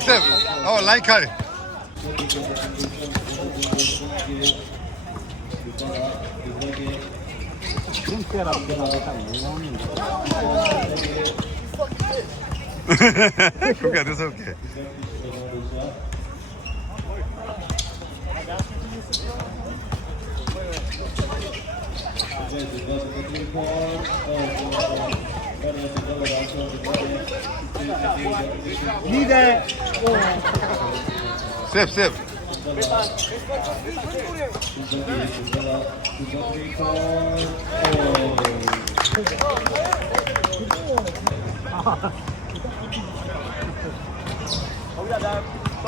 Save. Oh, line carry. Okay, that's okay. Save.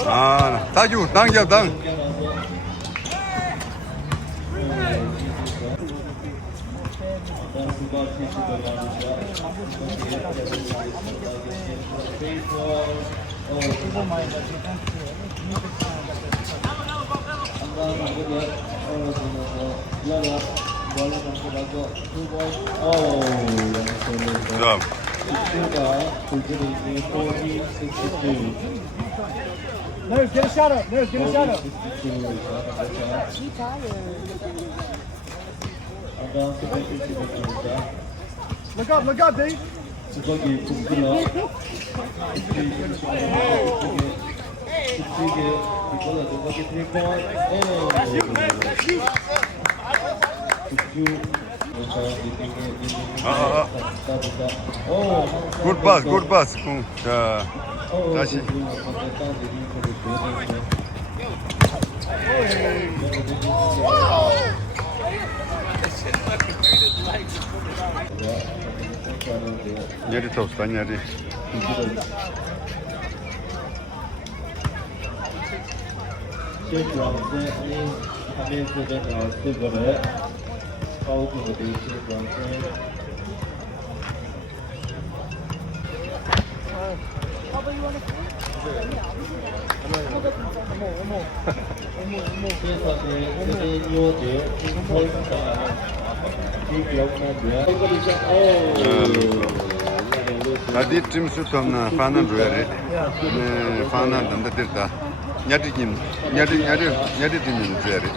아, 따주, 당겨. Nurse, get a shot up. Nurse, get a shot up. Look up, Dave. Good pass. 자, 다시. Nyari topsta, nyari. Tadi tim sutamna final ruere. Ne final danda dirda. Nyadi timin ruere.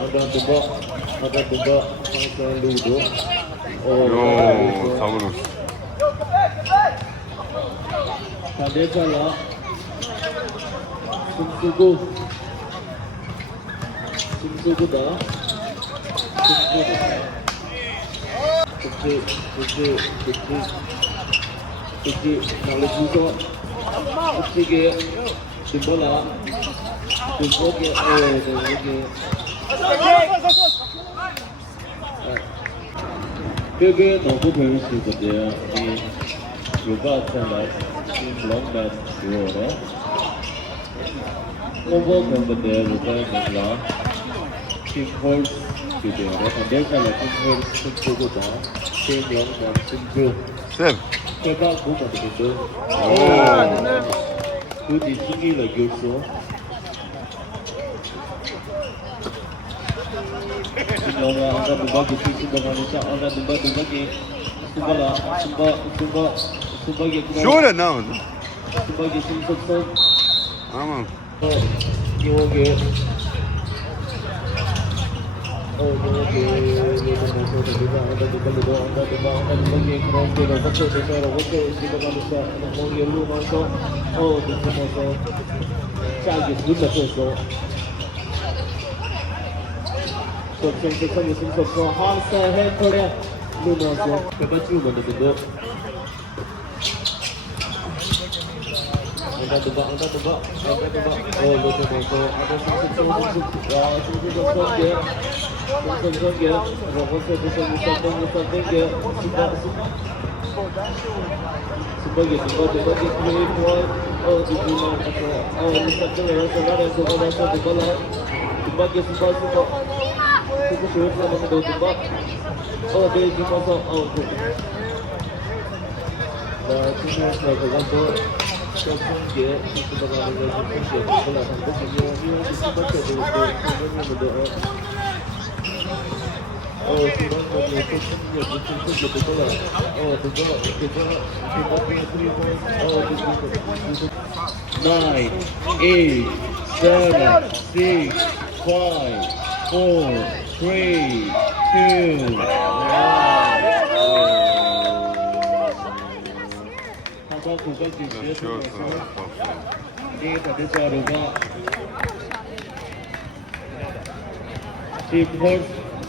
Ada tebak pangsa ludo. Yo, sabrus. Tadi salah. Sumsugu dah. Kecil. Kalau juga. Kecil ke bola. Kecil ke.这个脑部朋友是不是你有把上来是浪漫给我的？我看不得如果你啦，听会就对了，反正看了听会听这个的，听浪漫听歌， Save. 这个不管怎么说，哦，估计自己来就说。 Angkat dua gusti sudah manusia angkat dua lagi sumba. Sure now. 수박이 신속선 아마 이호계 Nine, 8, 7, 6, 5, 4, 3, 2, 1. 한번 고가지 쉬웠어. 이 반대자루가 10월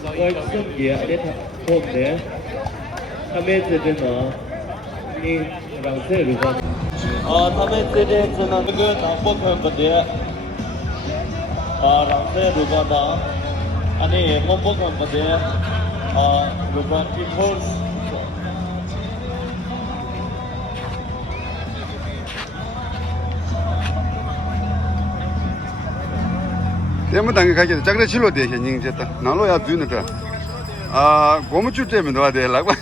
월성기에 안에 폼데 3회째는 이 랑세루가 3회째는 그 남북한 건데 랑세루가 나 아니 남북한 건데 루가 피플스 대문 당에 가게 장례 실로 돼 현행 됐다. 나로야 주는다. 고무줄 때문에 넣어야 되려고.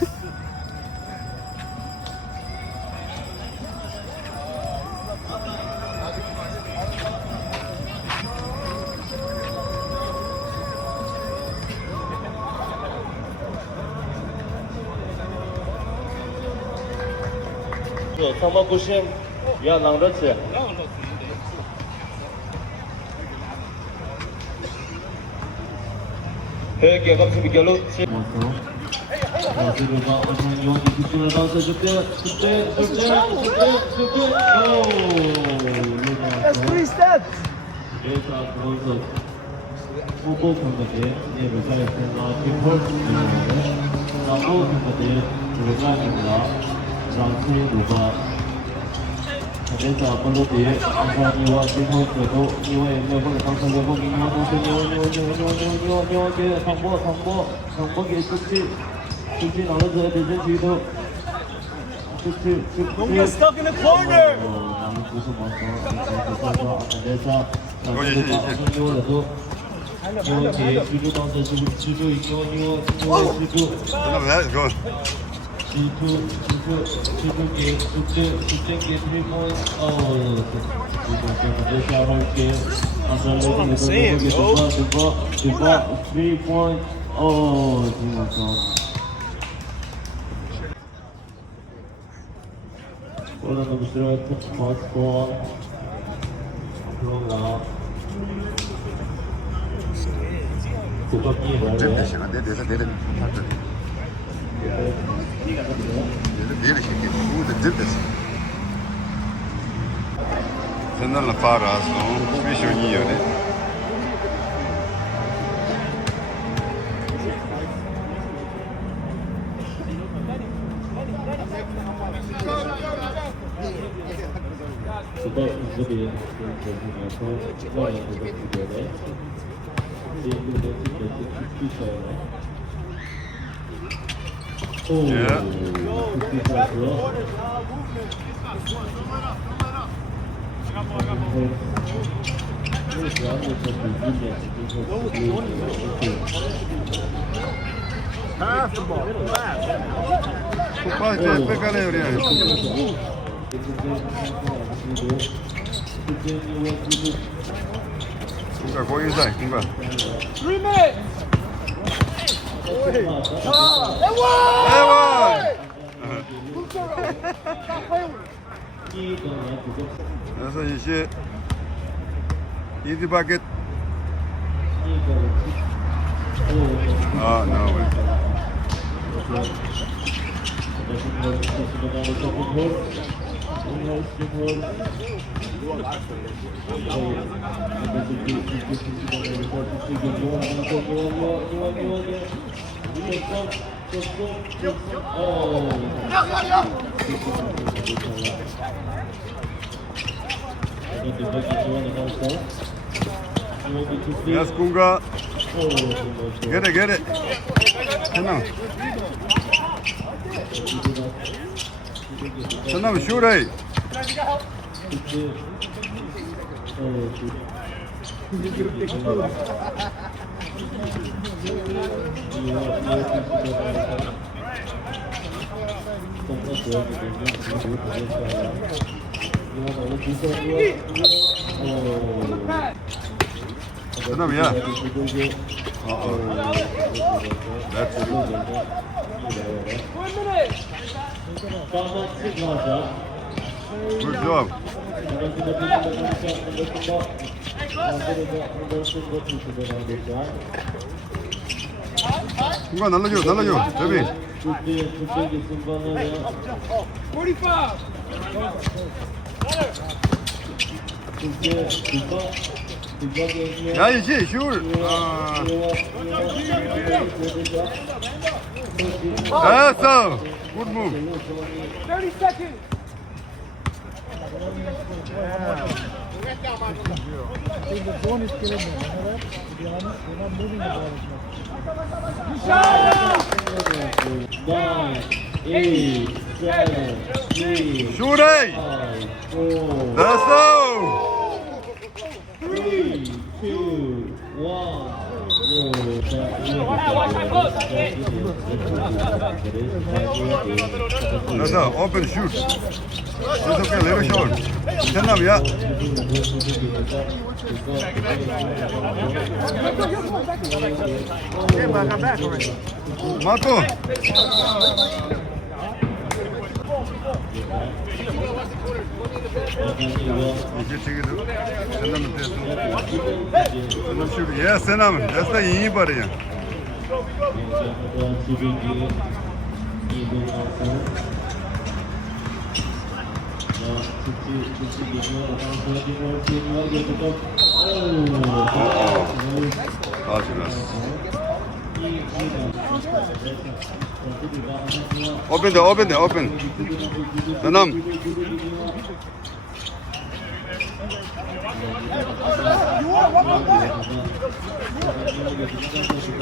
상마 90, 야 낭러치 회계 감시 비결로 라스루가 어떤 요원이 집중을 받아서 줄때 That's 3 steps. 여기서 그것도 후보 건데 네 루가에서 뒷홀스인데 나고 건데 루가입니다. 라스 루가 그래서 앞으로 뒤에 감사합니다. 뒷홀스도 이후에 매번 방송되고 이후에 정보기 숙지 나눠서 대전 주의도 Don't get stuck in the corner. Ora no mostrar passport. 그런가. 국가기 좀 시간 내려 봤더니 내려 시키. 누구도 들었어. 전날라 파라서 비쇼니요네. 그때 이들이 그래서 저는 그때 Pass the ball. Pass. Pegale oraya. Kunga, go inside, Kunga. 3 minutes. Ewan! 그래서 이제 이디 바켓 아, no. Yes, Kunga. Get it. Sanam, shoot it. Sanam, yeah. That's it. 1 minute. Good job. Kunga, 날라줘. 재빈. 45. 야, 이제 슛. 됐어. Good move. 30 seconds. The bone is killing me. You know that? To be honest, you're not moving the ball as much. 9, 8, 7, 6, 슛 해. 5, 4, 됐어. 3, 2, 1. 됐어. 오픈 슛. 계속해 레벨 슛. 전남, 야. 마토. 이제 저기도 전남은 됐어. 전남 슛. 예, 전남. 됐어. 이 발이야. 아, 지났어. 오픈. 전남.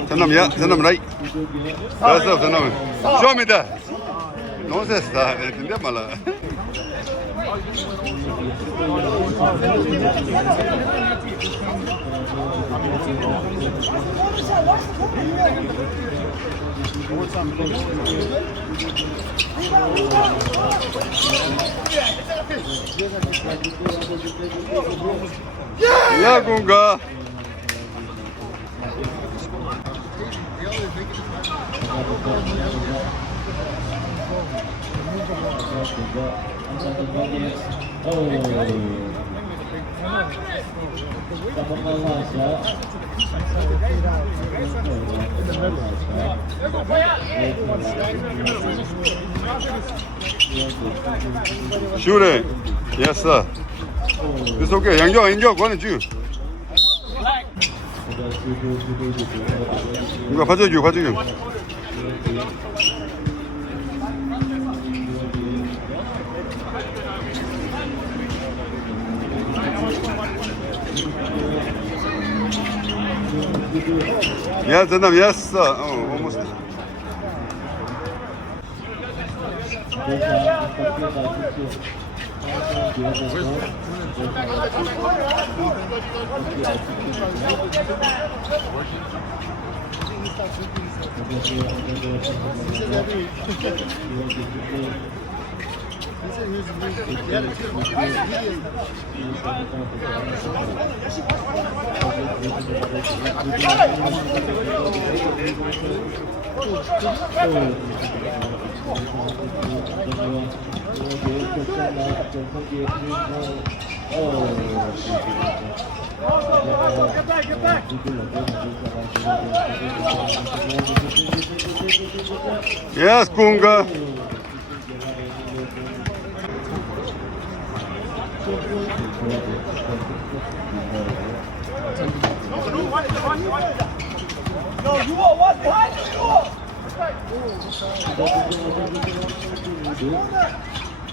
전남, 야. 전남 라이. 됐어, 전남. 쇼입니다. Nonsense da, entendeu, mala? Ya, Gunga. Shoot it. Yes, sir. It's okay. Enjoy. Go on, shoot. 이거 봐줘요. Yes, Zanam, yes, sir. Oh, almost. Get back, get back. Yes, Kunga. No, you are one behind the door.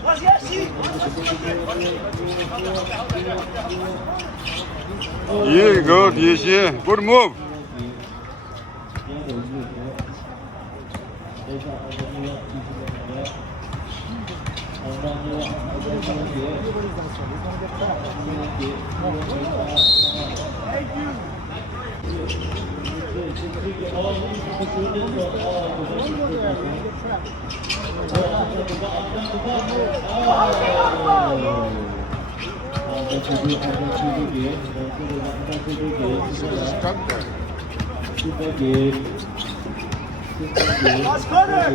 What's your seat? Yeah, good. Yes, yeah. Good move. Last corner.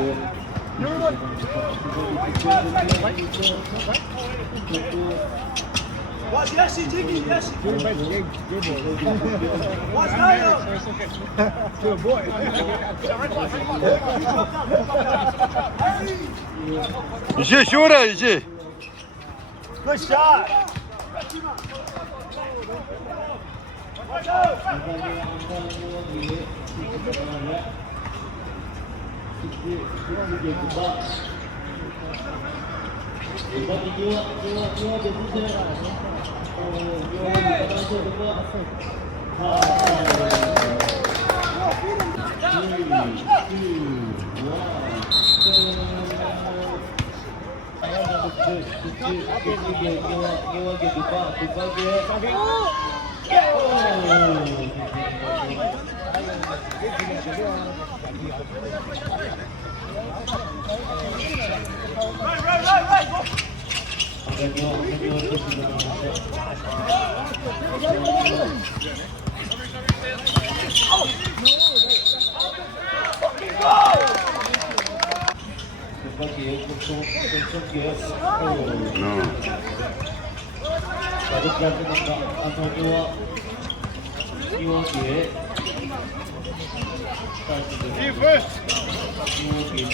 What's your seat, Jiggy? Yes. What's higher? Good boy. 이제 쉬어라 이제. Good shot. Watch out. No.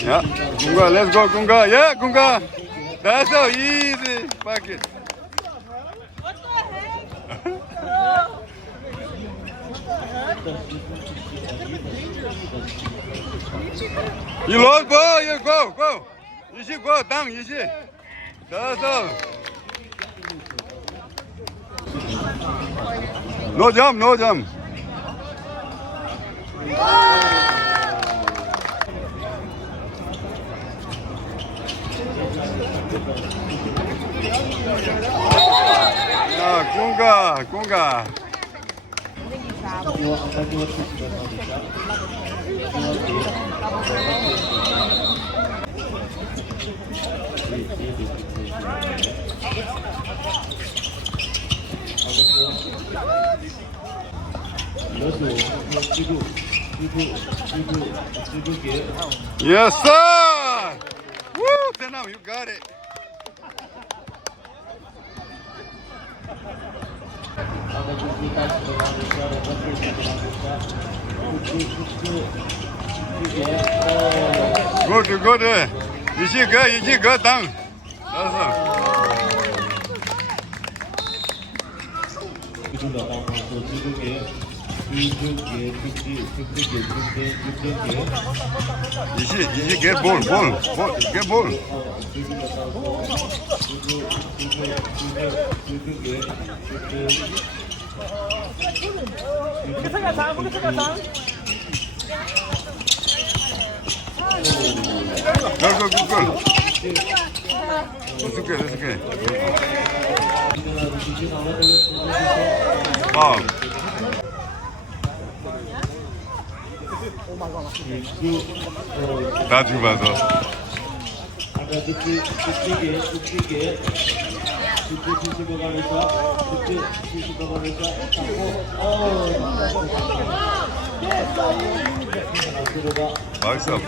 Yeah, Kunga, let's go, Kunga. Yeah, Kunga. That's so easy. Fuck it. What the heck? You lost ball. You go. You should go down. You should. That's all. No jump. No jump. Kunga. Yes, sir. Woo, Tenam, you got it. Good. You should go down. That's all. You should get ball. Get ball. Go. That's okay. Wow. 다 죽어서. 박수.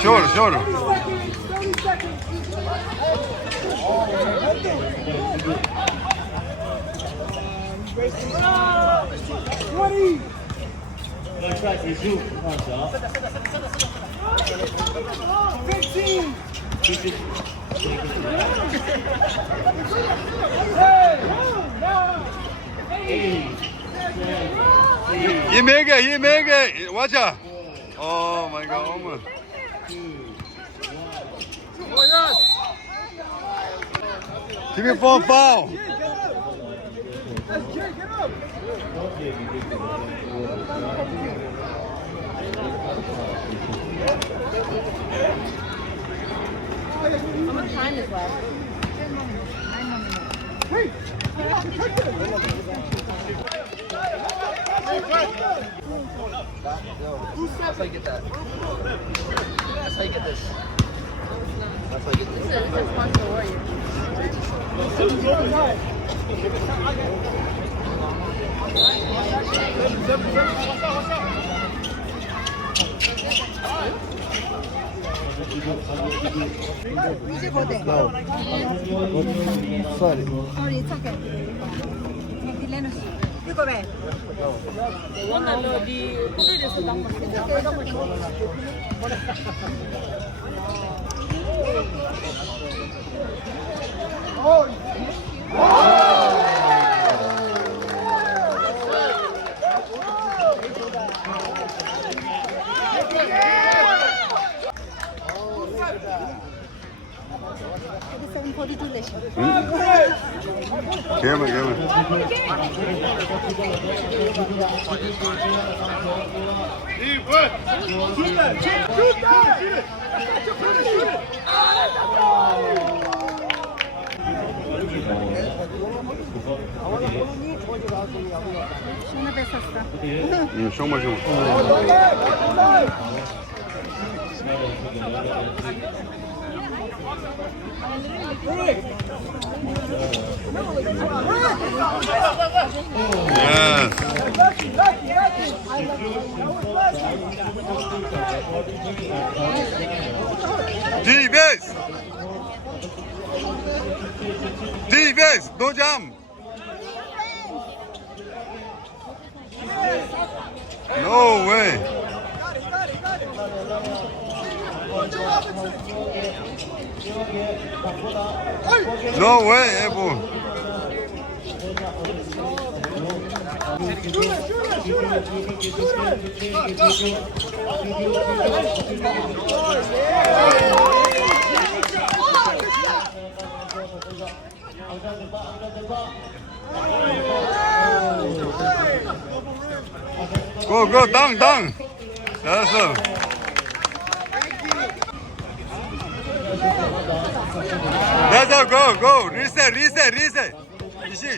Sure, sure. He make it. Watch out. Oh my God, almost. Give me 4 foul. How much time is left? 9 more minutes. That's how you get that. That's how you get this. That's how you get this. This is just Monster Warrior. 이제 거대. Sorry. Sorry, it's okay. Lenus. 이거 왜? 오늘 네 코비드에서 난 It is 7:42 lesson. Game. Şuna besasta. 정말. Yes. Defense, no jump. No way. No way, Ebu. Go, down. That's it. That's all, go. Reset. Easy.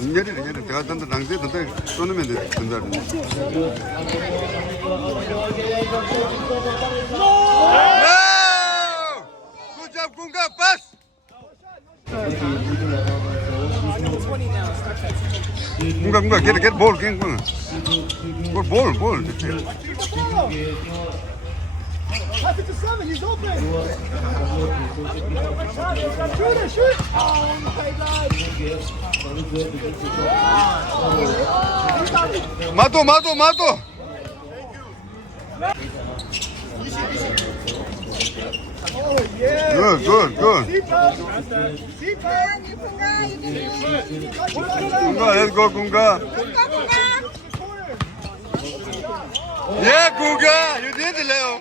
내려. 내가 던다 낭세 던다 쏘면 된다. No! Good job, Kunga. Pass. Kunga, get ball, Ball. Pass it to 7, he's open. Shoot. Oh my God. Mato. Oh yeah. Good. Kunga, let's go, Kunga. Yeah, Kunga, you did it, Leo.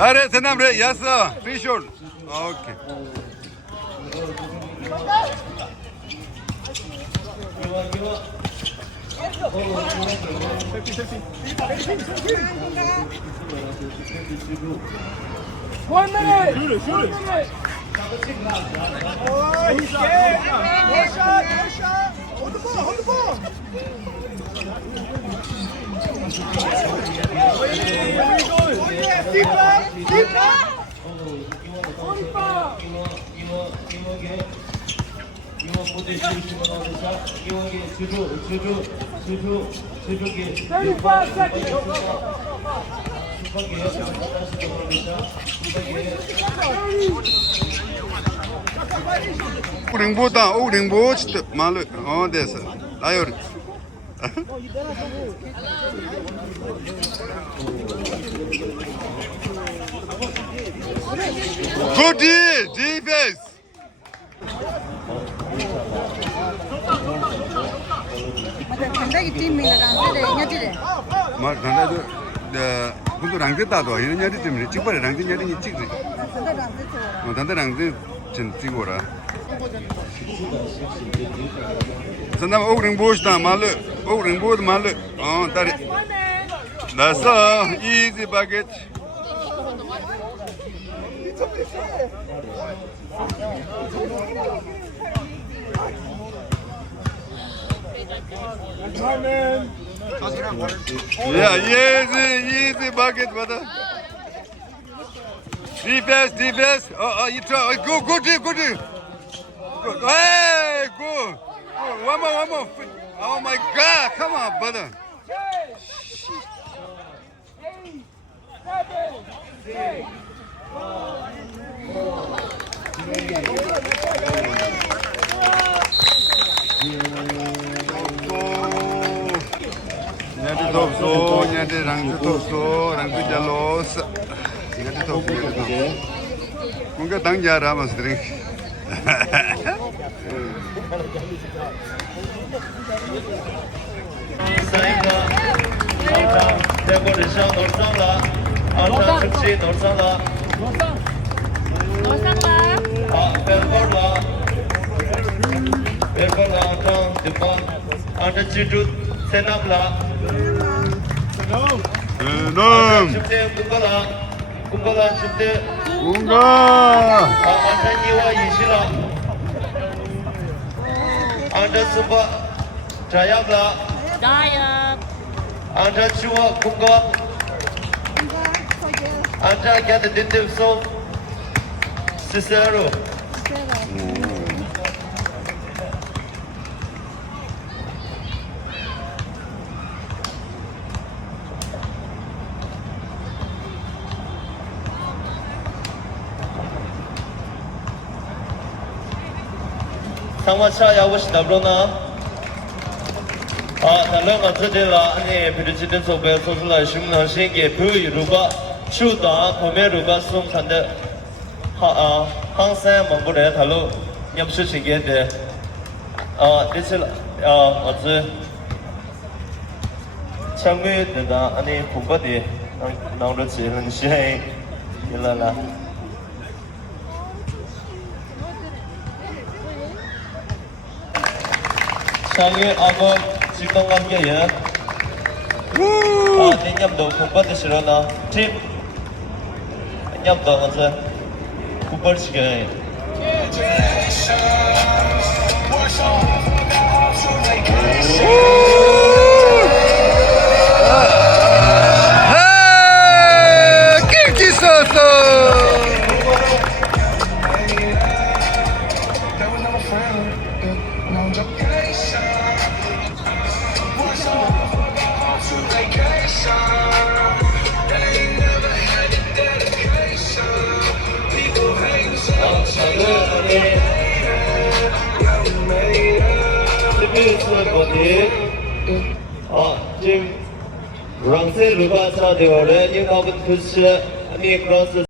Are senam re, yes sir. Free shot. Okay. 1 minute. Shoot it. 1 minute. Oh, he's scared. No shot, no shot. Hold the ball, hold the ball. Oh, yeah, deep up, deep up. 무대 주시면 어디서 이원기 주주기 35 seconds. 링보다 오 링보 치트 말로 됐어. 아유. Good defense. मतलब ठंडा की टीम में लगाते थे न्याटी रे 말 단다도 군도 랑데다도 이런 냐리 때문에 찍발에 랑데 냐리 찍지. ठंडा डालते थे 단다 랑데 전 찍어라. 선담 오링보스다 말로 오링보드 말로 다리. That's easy bucket. Yeah, easy bucket, brother. Defense. You try. Go deep. Good. Hey, go. One more. Oh my God! Come on, brother. ညတဲ့ရန်တော့ဆိုရန်ကြလောစညတဲ့တော့ဘုံကတန်းကြရမှာစတဲ့ဆိုင်ကအော်တာတဲ့ကိုရှောင်းတော့ဆောင်လာအော်တာစစ်စီတော့ဆောင်လာ No samba. ဘယ်ကောလာတော့ဒီပေါ်အော်တာချီတူဆန်နပ်လာ 놈 춥대 군가라 춥대 뭔가 안타니와 이시라 안타스바 자야블라 Diet. 안타치와 군가 안타 갸드 딘딥소 시세로 상마차 야고시 나브로나 달라가 저들라 아니 비르치든 소배 소슬라 심나 신게 부유루가 추다 포메루가 숨산데 항상 망고래 달로 냠수시게데 디슬 어즈 창미드다 아니 공부디 나오르지 흔시해 일라라 창의 악어 직동관계에 내년도 공부하기 싫어나 팀 내년도 어제 공부하시게 낄끼 썼어 지금 랑세 루바사 되어래 인하고 그스 아니 크로스